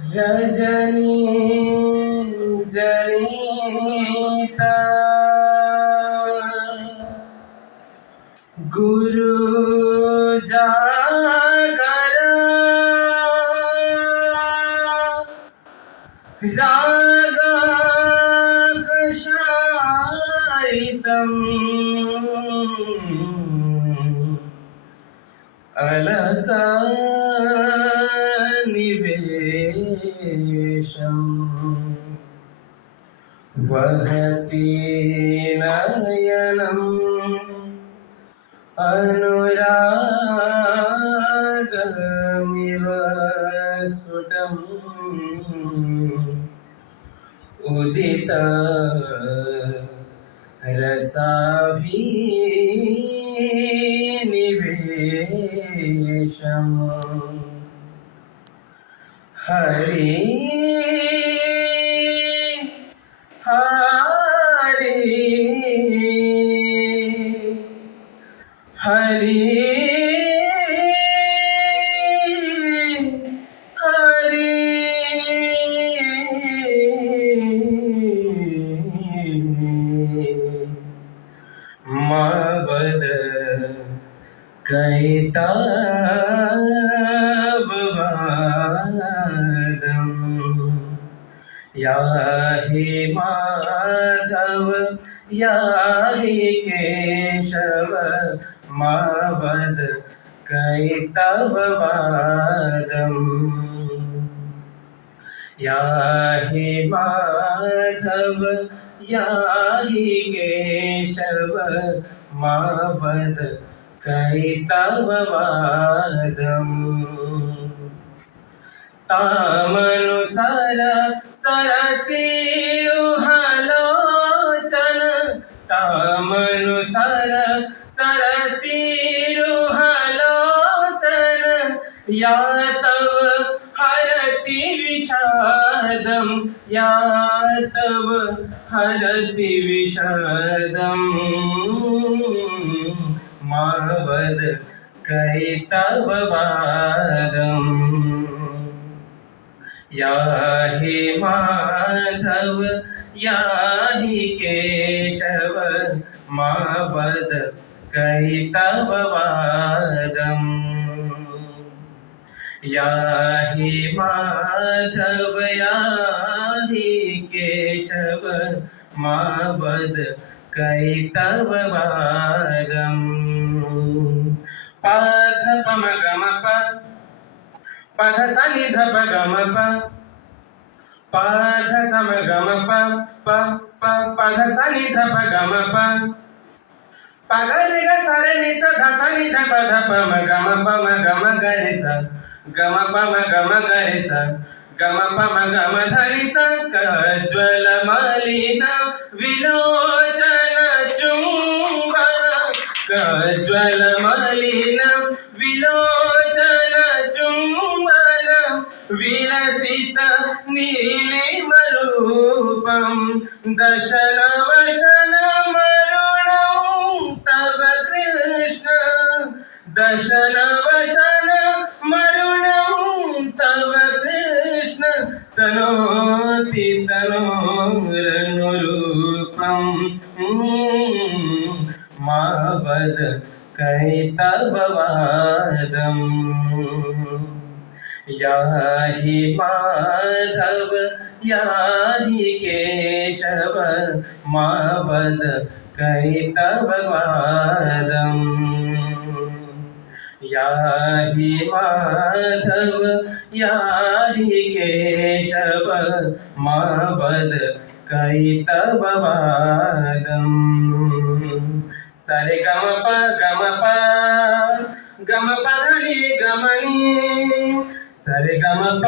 रजनी जनिता गुरु जागरा रागकषायितम् अलसा निवेशम् वहति नयनम् अनुरागमिव स्फुटम् उदित रसाभिनिवेशम् हरि हरि हरि हरि मवद कैतववादम् याहि माधव याहि केशव मवद कैतववादम् याहि माधव याहि केशव मवद कैतववादम् तामनुसर सरसीरुहलोचन तामनुसर सरसीरुहलोचन या तव हरति विषादं या तव हरति विषादं मवद कैतववादम् याहि माधव याहि केशव मवद कैतववादम् याहि माधव याहि केशव मवद कैतववादम् पाध पम गम प पध सनि धप गम प पाध सम गम प पध सनि धप गम प पगरि ग सरे नि स ध सनि धप धप म गम प म गम गरि स गम प म गम गरि स गम प म गम धरि स कज्वल मलिन विलोचन चुम्बन कज्वल मलिन विलोचन चुम्बन विलसित नीलिमरूपं दशन वशन मरुणं तव कृष्ण दशन वशन मरुणं तव कृष्ण तनोति तनोरनुरूपं मवद कैतववादम् याहि माधव याहि केशव मवद कैतववादम् याहि माधव याहि केशव मवद कैतववादम् सरे गम प धनि गमनी सरे गम प